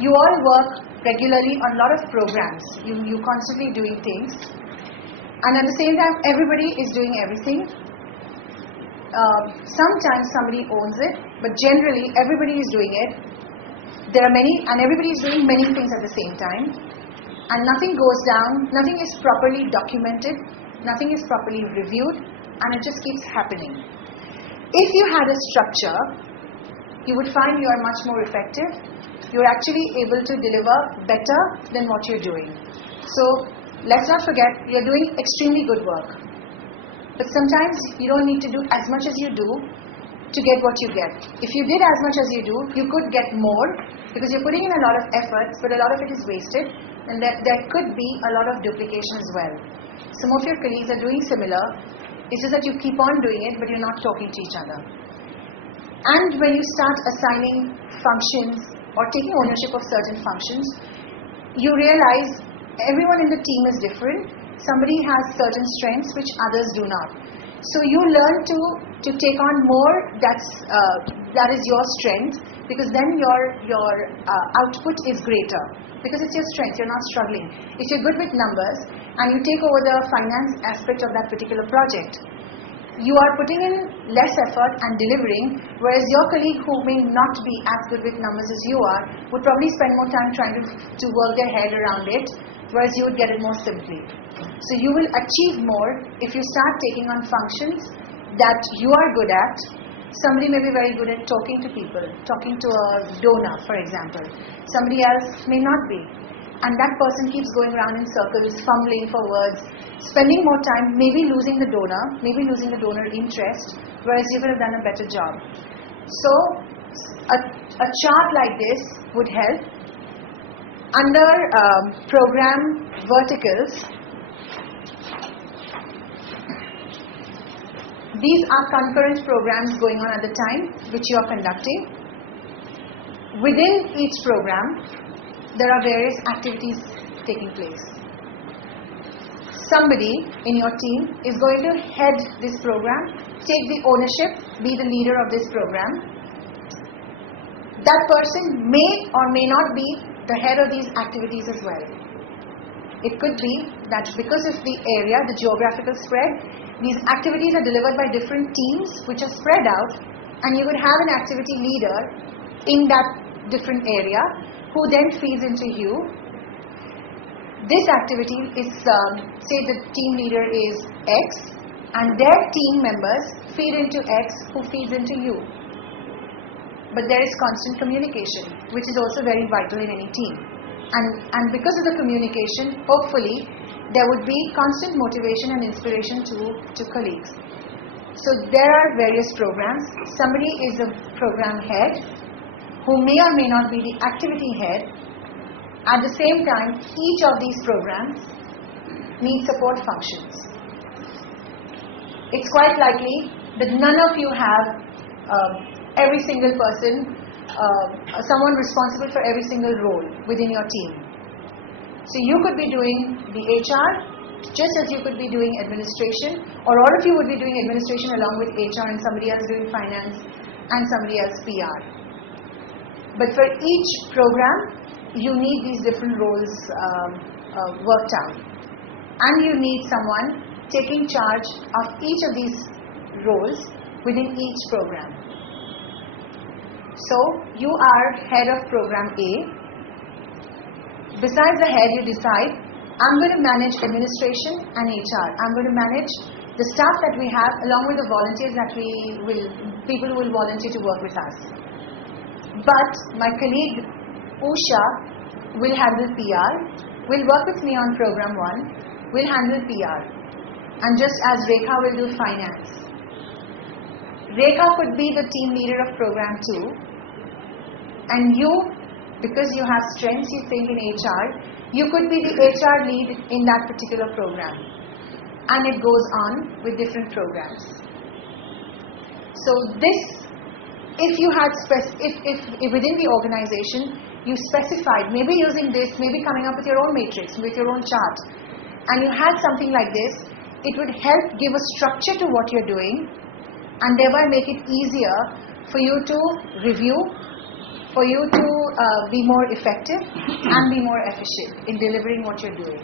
You all work regularly on a lot of programs. You constantly doing things. And at the same time, everybody is doing everything. Sometimes somebody owns it, but generally everybody is doing it. There are many, and everybody is doing many things at the same time. And nothing goes down, nothing is properly documented, nothing is properly reviewed, and it just keeps happening. If you had a structure, you would find you are much more effective. You're actually able to deliver better than what you're doing. So let's not forget, you're doing extremely good work. But sometimes you don't need to do as much as you do to get what you get. If you did as much as you do, you could get more because you're putting in a lot of efforts, but a lot of it is wasted, and there could be a lot of duplication as well. Some of your colleagues are doing similar. It's just that you keep on doing it, but you're not talking to each other. And when you start assigning functions or taking ownership of certain functions, you realize everyone in the team is different. Somebody has certain strengths which others do not. So you learn to take on more that is your strength, because then your output is greater. Because it's your strength, you're not struggling. If you're good with numbers and you take over the finance aspect of that particular project, you are putting in less effort and delivering, whereas your colleague who may not be as good with numbers as you are would probably spend more time trying to work their head around it, whereas you would get it more simply. So you will achieve more if you start taking on functions that you are good at. Somebody may be very good at talking to people, talking to a donor, for example. Somebody else may not be. And that person keeps going around in circles, fumbling for words, spending more time, maybe losing the donor interest, whereas you could have done a better job. So a chart like this would help. Under program verticals, these are concurrent programs going on at the time which you are conducting. Within each program, there are various activities taking place. Somebody in your team is going to head this program, take the ownership, be the leader of this program. That person may or may not be the head of these activities as well. It could be that because of the area, the geographical spread, these activities are delivered by different teams which are spread out, and you would have an activity leader in that different area who then feeds into you. This activity is, say the team leader is X, and their team members feed into X who feeds into you. But there is constant communication, which is also very vital in any team. And because of the communication, hopefully, there would be constant motivation and inspiration to colleagues. So there are various programs. Somebody is a program head who may or may not be the activity head. At the same time, each of these programs need support functions. It's quite likely that none of you have every single person, someone responsible for every single role within your team. So you could be doing the HR just as you could be doing administration, or all of you would be doing administration along with HR and somebody else doing finance and somebody else PR. But for each program, you need these different roles worked out. And you need someone taking charge of each of these roles within each program. So you are head of program A. Besides the head, you decide, I'm going to manage administration and HR. I'm going to manage the staff that we have along with the volunteers that people who will volunteer to work with us. But my colleague Usha will handle PR, will work with me on program 1, will handle PR. And just as Rekha will do finance. Rekha could be the team leader of program 2. And you, because you have strengths you think in HR, you could be the HR lead in that particular program. And it goes on with different programs. So this, if you had, if within the organization, you specified, maybe using this, maybe coming up with your own matrix, with your own chart, and you had something like this, it would help give a structure to what you're doing, and thereby make it easier for you to review, for you to be more effective and be more efficient in delivering what you're doing.